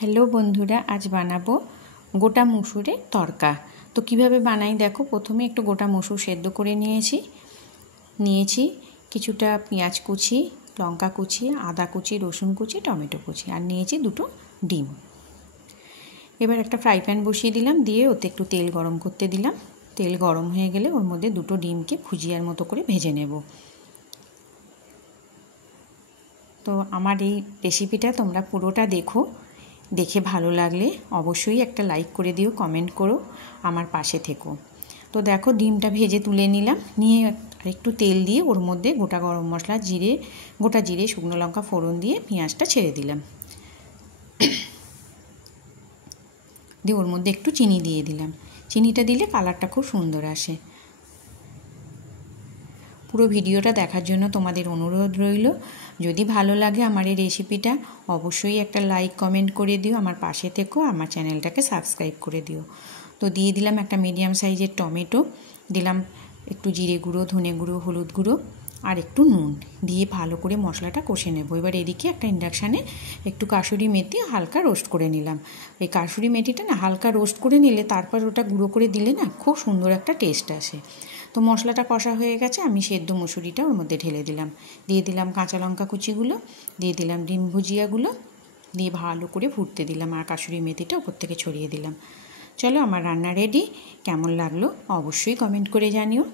Hello बंधुरा आज बानाबो गोटा मसुरेर तड़का। तो किभाबे बानाई देखो। प्रथमे एकटु गोटा मसुर सेদ্ধ करे निয়েছি কিছুটা পেঁয়াজ কুচি, লঙ্কা কুচি, আদা কুচি, রসুন কুচি, টমেটো কুচি আর নিয়েছি দুটো ডিম। এবার একটা ফ্রাই প্যান বসিয়ে দিলাম, দিয়ে ওতে একটু তেল গরম করতে দিলাম। তেল গরম হয়ে গেলে ওর মধ্যে দুটো ডিমকে ভুজিয়ার মতো করে ভেজে নেব। তো আমার এই রেসিপিটা তোমরা পুরোটা দেখো, দেখে ভালো লাগলে অবশ্যই একটা লাইক করে দিও, কমেন্ট করো, আমার পাশে থেকো। তো দেখো ডিমটা ভেজে তুলে নিলাম, নিয়ে একটু তেল দিয়ে ওর মধ্যে গোটা গরম মশলা, গোটা জিরে, শুকনো লঙ্কা ফোড়ন দিয়ে পেঁয়াজটা ছেড়ে দিলাম। দিয়ে ওর মধ্যে একটু চিনি দিয়ে দিলাম। চিনিটা দিলে কালারটা খুব সুন্দর আসে। পুরো ভিডিওটা দেখার জন্য তোমাদের অনুরোধ রইল। যদি ভালো লাগে আমার এই রেসিপিটা অবশ্যই একটা লাইক কমেন্ট করে দিও, আমার পাশে থেকো, আমার চ্যানেলটাকে সাবস্ক্রাইব করে দিও। তো দিয়ে দিলাম একটা মিডিয়াম সাইজের টমেটো, দিলাম একটু জিরে গুঁড়ো, ধনে গুঁড়ো, হলুদ গুঁড়ো আর একটু নুন দিয়ে ভালো করে মশলাটা কষে নেব। এবার এদিকে একটা ইন্ডাকশানে একটু কাসুরি মেথি হালকা রোস্ট করে নিলাম। এই কাসুরি মেথিটা না হালকা রোস্ট করে নিলে তারপর ওটা গুঁড়ো করে দিলে না খুব সুন্দর একটা টেস্ট আসে। তো মশলাটা কষা হয়ে গেছে, আমি সেদ্ধ মুসুরিটা ওর মধ্যে ঢেলে দিলাম। দিয়ে দিলাম কাঁচা লঙ্কা কুচিগুলো, দিয়ে দিলাম ডিম ভুজিয়াগুলো, দিয়ে ভালো করে ফুটতে দিলাম আর কাসুরি মেথিটা ওপর থেকে ছড়িয়ে দিলাম। চলো আমার রান্না রেডি। কেমন লাগলো অবশ্যই কমেন্ট করে জানিও।